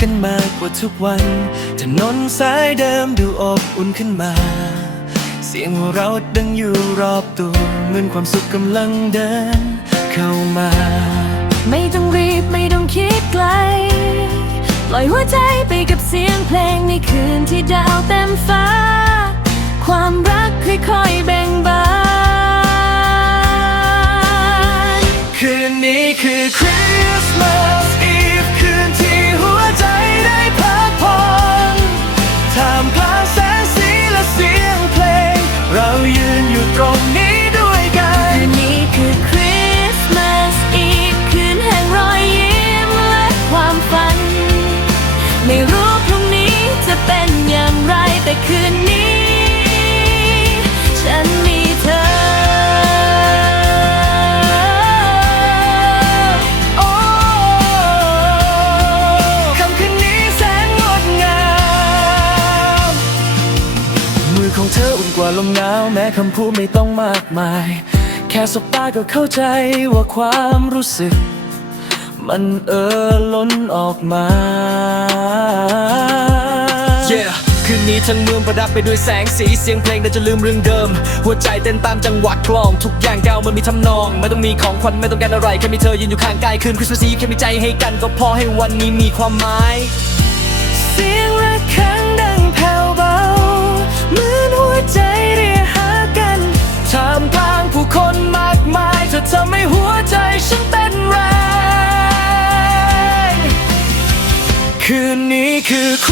กันมากกว่าทุกวัน ถนนสายเดิมดูอบอุ่นขึ้นมา เสียงหัวเราดังอยู่รอบตัวเหมือนความสุขกำลังเดิน เข้ามา ไม่ต้องรีบไม่ต้องคิดไกล ปล่อยหัวใจไปกับเสียงเพลงในคืนที่ดาวเต็มฟ้า ความรักค่อยๆแบ่ง กว่าลมหนาวแม้คำพูดไม่ต้องมากมาย แค่สบตาก็เข้าใจว่าความรู้สึก มันเออล้นออกมา Yeah คืนนี้ทั้งเมืองประดับไปด้วยแสงสีเสียงเพลงแต่จะลืมเรื่องเดิม หัวใจเต้นตามจังหวะกลอง ทุกอย่างก้าวมันมีทำนอง ไม่ต้องมีของขวัญไม่ต้องการอะไรแค่มีเธอยืนอยู่ข้างกายคืนคริสต์มาสอีแค่มีใจให้กันก็พอให้วันนี้มีความหมาย น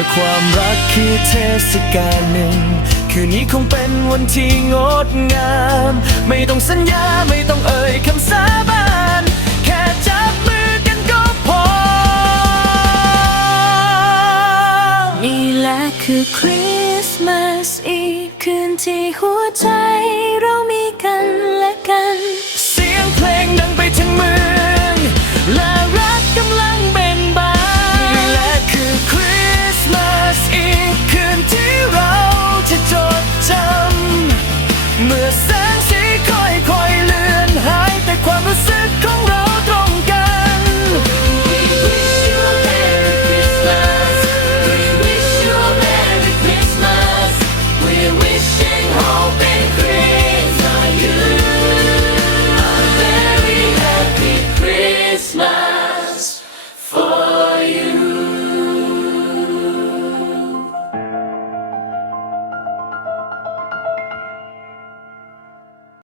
ถ้าความรักคือเทศกาลหนึ่ง คืนนี้คงเป็นวันที่งดงาม ไม่ต้องสัญญาไม่ต้องเอ่ยคำสาบาน แค่จับมือกันก็พอ นี่แหละคือคริสต์มาสอีฟคืนที่หัวใจ แสงสีค่อยๆเลือนหายแต่ความรู้สึกของ